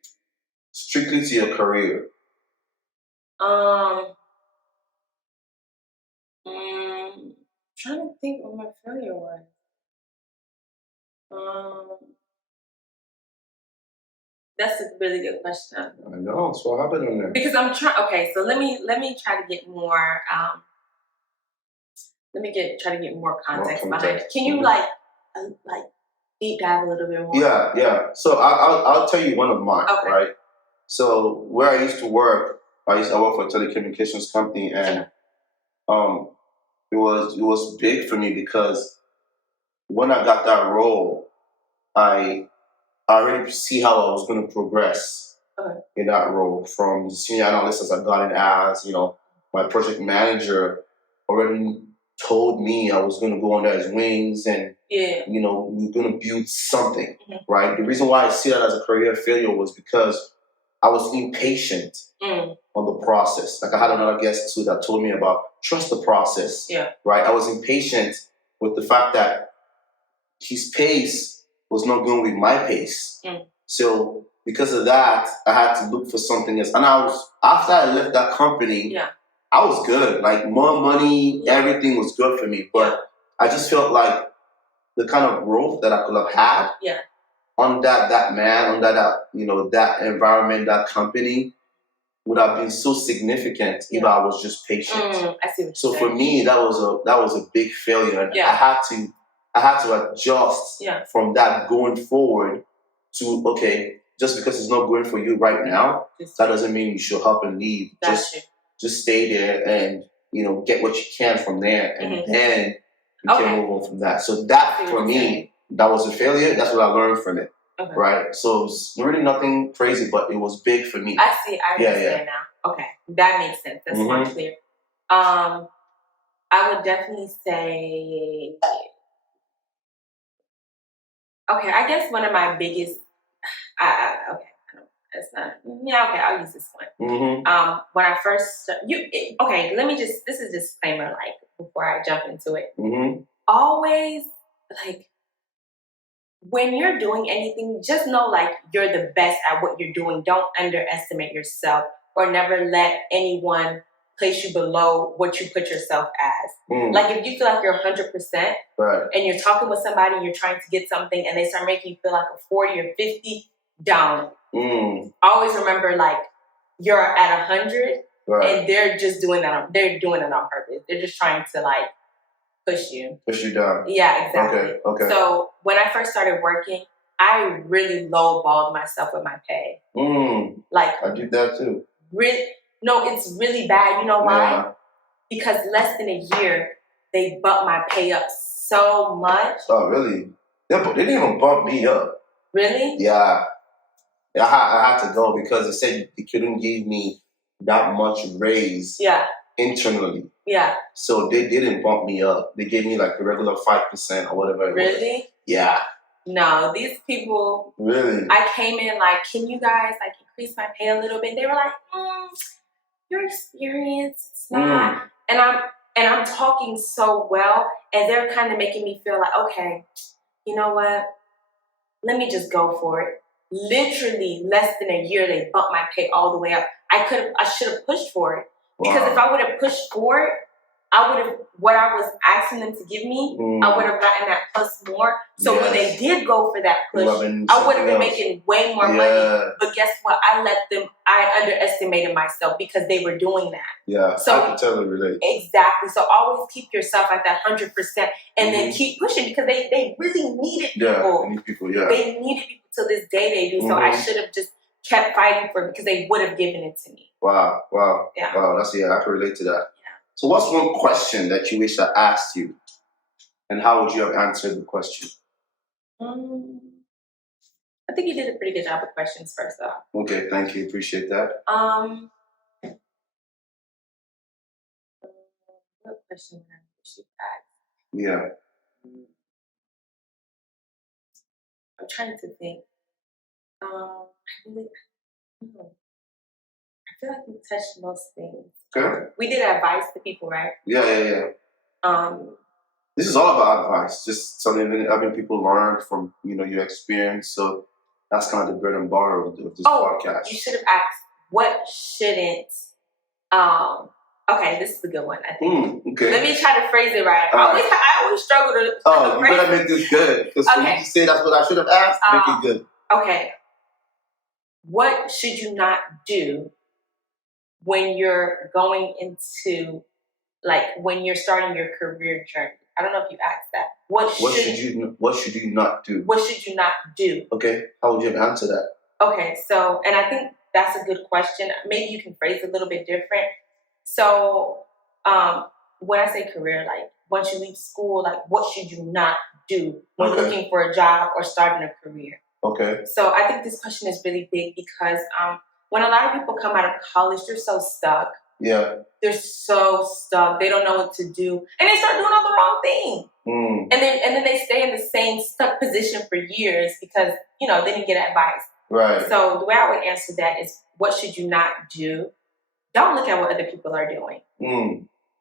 strictly to your career. Trying to think what my failure was. That's a really good question. I know. So what happened on there? Because I'm trying. Okay, so let me try to get more. Try to get more context behind it. Can you like deep dive a little bit more? Yeah. So I'll tell you one of mine. Okay. Right. So where I used to work, I work for a telecommunications company, and it was big for me because when I got that role, I already see how I was going to progress in that role from the senior analyst as I got in as, my project manager already told me I was going to go under his wings and, we were going to build something, right? The reason why I see that as a career failure was because I was impatient on the process. Like I had another guest too that told me about trust the process, right? I was impatient with the fact that his pace was not going with my pace. So because of that, I had to look for something else. And after I left that company, I was good. Like more money, everything was good for me. But I just felt like the kind of growth that I could have had on that environment, that company would have been so significant if I was just patient. I see what so you're for saying. me, that was a big failure. And I had to adjust from that going forward to, okay, just because it's not going for you right now, that doesn't mean you should up and leave. Just stay there and, get what you can from there. And then you can move on from that. So that, for me, that was a failure. That's what I learned from it. Okay. Right? So it was really nothing crazy, but it was big for me. I see. I understand now. Okay. That makes sense. That's more clear. I would definitely say... Okay, I guess one of my biggest... I'll use this one. When I first... let me just... This is a disclaimer, like, before I jump into it. Always, like, when you're doing anything, just know, like, you're the best at what you're doing. Don't underestimate yourself or never let anyone place you below what you put yourself as. Like, if you feel like you're 100% and you're talking with somebody and you're trying to get something and they start making you feel like a 40 or 50, down. Always remember, like, you're at 100 and they're just doing that. They're doing it on purpose. They're just trying to, like, push you down. Yeah, exactly. Okay. So when I first started working, I really lowballed myself with my pay. Like, I did that too. No, it's really bad. You know why? Because less than a year, they bumped my pay up so much. Oh, really? They didn't even bump me up. Really? Yeah. I had to go because they said they couldn't give me that much raise internally. Yeah. So they didn't bump me up. They gave me like the regular 5% or whatever it was. Really? Yeah. No, these people... Really? I came in like, can you guys like increase my pay a little bit? They were like, your experience, it's not. And I'm talking so well, and they're kind of making me feel like, okay, you know what? Let me just go for it. Literally less than a year, they bumped my pay all the way up. I should have pushed for it. Because if I would have pushed for it, what I was asking them to give me, I would have gotten that plus more. So when they did go for that push, I would have been making way more money. But guess what? I underestimated myself because they were doing that. Yeah, so I can totally relate. Exactly. So always keep yourself at that 100% and then keep pushing because they really needed people. Yeah, they need people, They needed people to this day they do. So I should have just kept fighting for it because they would have given it to me. Wow. Yeah. Wow, I can relate to that. Yeah. So what's one question that you wish I asked you? And how would you have answered the question? I think you did a pretty good job with questions first off. Okay, thank you. Appreciate that. What question would I wish you asked? Yeah. I'm trying to think. I feel like we touched most things. Okay. We did advice to people, right? Yeah. This is all about advice, just something that people learn from your experience. So that's kind of the bread and butter of this podcast. You should have asked what shouldn't. Okay, this is a good one. I think. Okay. Let me try to phrase it right. I always struggle to. Oh, you better make this good because when you say that's what I should have asked, make it good. Okay. What should you not do when you're going into, when you're starting your career journey? I don't know if you asked that. What should you not do? What should you not do? Okay. How would you answer that? Okay. So, and I think that's a good question. Maybe you can phrase it a little bit different. So, when I say career, once you leave school, what should you not do when looking for a job or starting a career? Okay. So I think this question is really big because when a lot of people come out of college, they're so stuck. Yeah. They're so stuck. They don't know what to do. And they start doing all the wrong thing. And then they stay in the same stuck position for years because, they didn't get advice. Right. So the way I would answer that is, what should you not do? Don't look at what other people are doing.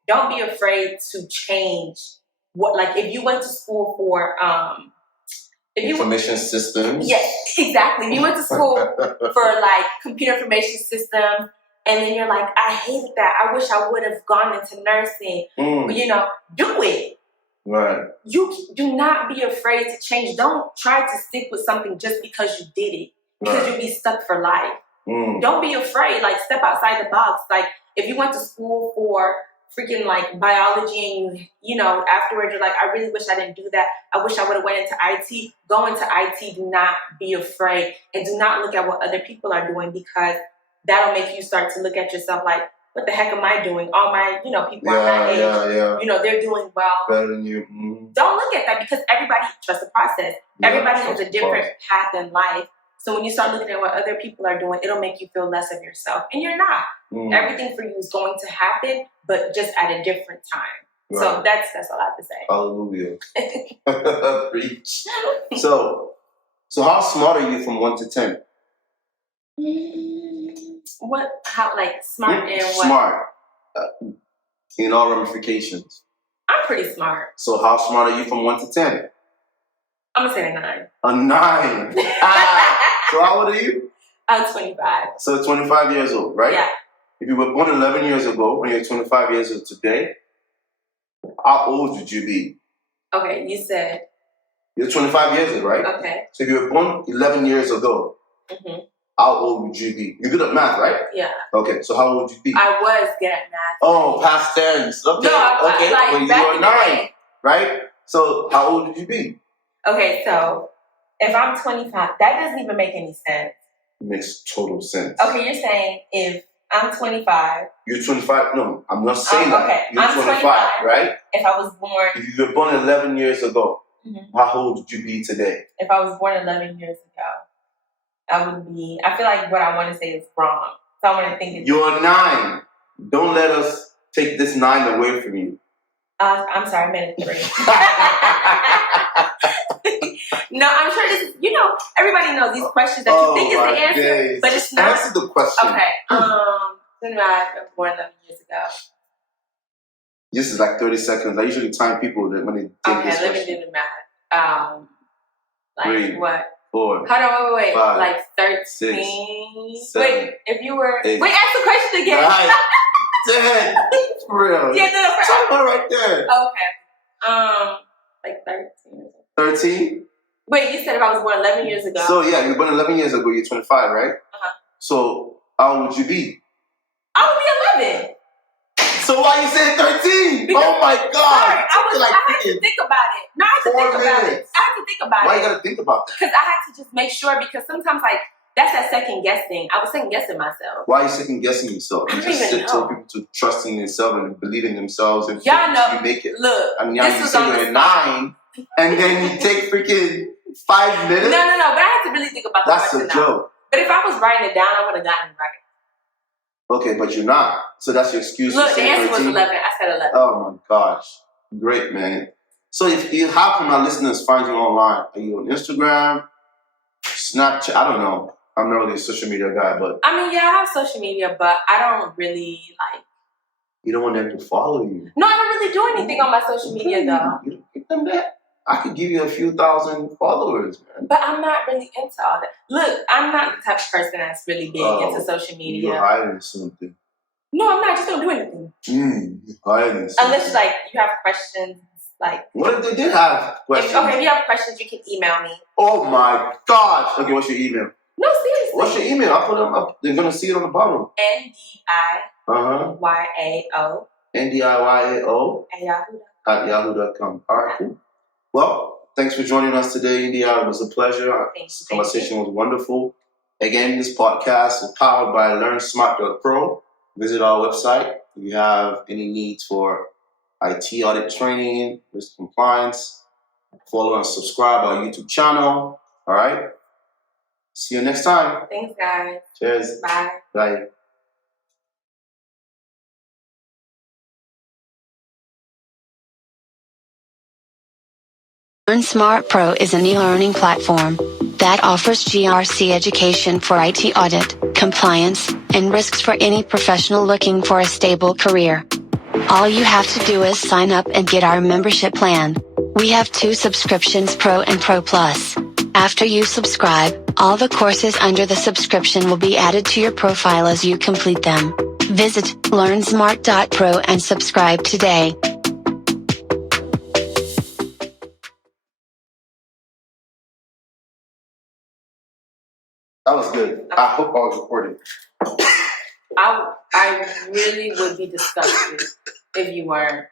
Don't be afraid to change if you went to school for information systems. Yes, exactly. If you went to school for computer information systems, and then you're like, I hated that. I wish I would have gone into nursing. Do it. Right. You do not be afraid to change. Don't try to stick with something just because you did it, because you'll be stuck for life. Don't be afraid. Step outside the box. If you went to school for freaking biology and afterwards you're I really wish I didn't do that. I wish I would have went into IT. Go into IT. Do not be afraid and do not look at what other people are doing because that'll make you start to look at yourself what the heck am I doing? All my people are my age. Yeah. They're doing well. Better than you. Don't look at that because everybody trusts the process. Everybody has a different path in life. So when you start looking at what other people are doing, it'll make you feel less of yourself. And you're not. Everything for you is going to happen, but just at a different time. Right. So that's all I have to say. Hallelujah. Preach. So how smart are you from 1 to 10? What? How? Smart and what? Smart. In all ramifications. I'm pretty smart. So how smart are you from 1 to 10? I'm going to say a 9. A 9? So how old are you? I'm 25. So 25 years old, right? Yeah. If you were born 11 years ago and you're 25 years old today, how old would you be? Okay, you said... You're 25 years old, right? Okay. So if you were born 11 years ago, how old would you be? You're good at math, right? Yeah. Okay, so how old would you be? I was good at math. Oh, past tense. Okay. No, okay. Well, you are 9, right? So how old would you be? Okay, so if I'm 25, that doesn't even make any sense. It makes total sense. Okay, you're saying if I'm 25. You're 25? No, I'm not saying that. Okay. You're 25, right? If I was born... If you were born 11 years ago, how old would you be today? If I was born 11 years ago, I would be... I feel like what I want to say is wrong. So I'm going to think it's... You're 9. Don't let us take this 9 away from you. I'm sorry, I meant 3. No, I'm sure this is, everybody knows these questions that you think is the answer, but it's not. Answer the question. Okay. Then I was born 11 years ago. This is 30 seconds. I usually time people that when they take this let me do the math. 3, what? 4. Hold on, wait. 5, 13. 6, 7, wait, if you were... 8, wait, ask the question again. 9, dead. For real. Yeah, no, Talk about right there. Okay. Like 13. 13? Wait, you said if I was born 11 years ago. So yeah, you were born 11 years ago. You're 25, right? So how old would you be? I would be 11. So why you saying 13? Because, oh my God! Sorry, I had to think about it. No, I had to think about it. I had to think about it. Why you gotta think about that? Because I had to just make sure. Because sometimes, like, that's that second guessing. I was second guessing myself. Why are you second guessing yourself? You just tell people to trust in themselves and believe in themselves and y'all know you make it. Look, and now you say you're 9, and then you take freaking 5 minutes. No. But I had to really think about that. That's a joke. But if I was writing it down, I would have gotten it right. Okay, but you're not. So that's your excuse. Look, the answer was 11. I said 11. Oh my gosh. Great, man. So how can my listeners find you online? Are you on Instagram? Snapchat? I don't know. I'm not really a social media guy, but... I mean, yeah, I have social media, but I don't really, like... You don't want them to follow you. No, I don't really do anything on my social media, though. You don't give them that. I could give you a few thousand followers, man. But I'm not really into all that. Look, I'm not the type of person that's really big into social media. You're hiding something. No, I'm not. I just don't do anything. You're hiding something. Unless, like, you have questions, like... What if they did have questions? If you have questions, you can email me. Oh, my gosh. Okay, what's your email? No, seriously. What's your email? I'll put them up. They're going to see it on the bottom. NDIYAO. NDIYAO. At yahoo.com. All right, cool. Well, thanks for joining us today, Ndiya. It was a pleasure. Our conversation was wonderful. Again, this podcast is powered by LearnSmart.pro. Visit our website if you have any needs for IT audit training, risk compliance. Follow and subscribe our YouTube channel. All right? See you next time. Thanks, guys. Cheers. Bye. Bye. LearnSmart Pro is an e-learning platform that offers GRC education for IT audit, compliance, and risks for any professional looking for a stable career. All you have to do is sign up and get our membership plan. We have 2 subscriptions, Pro and Pro Plus. After you subscribe, all the courses under the subscription will be added to your profile as you complete them. Visit LearnSmart.pro and subscribe today. That was good. I hope I was recording. I really would be disgusted if you weren't.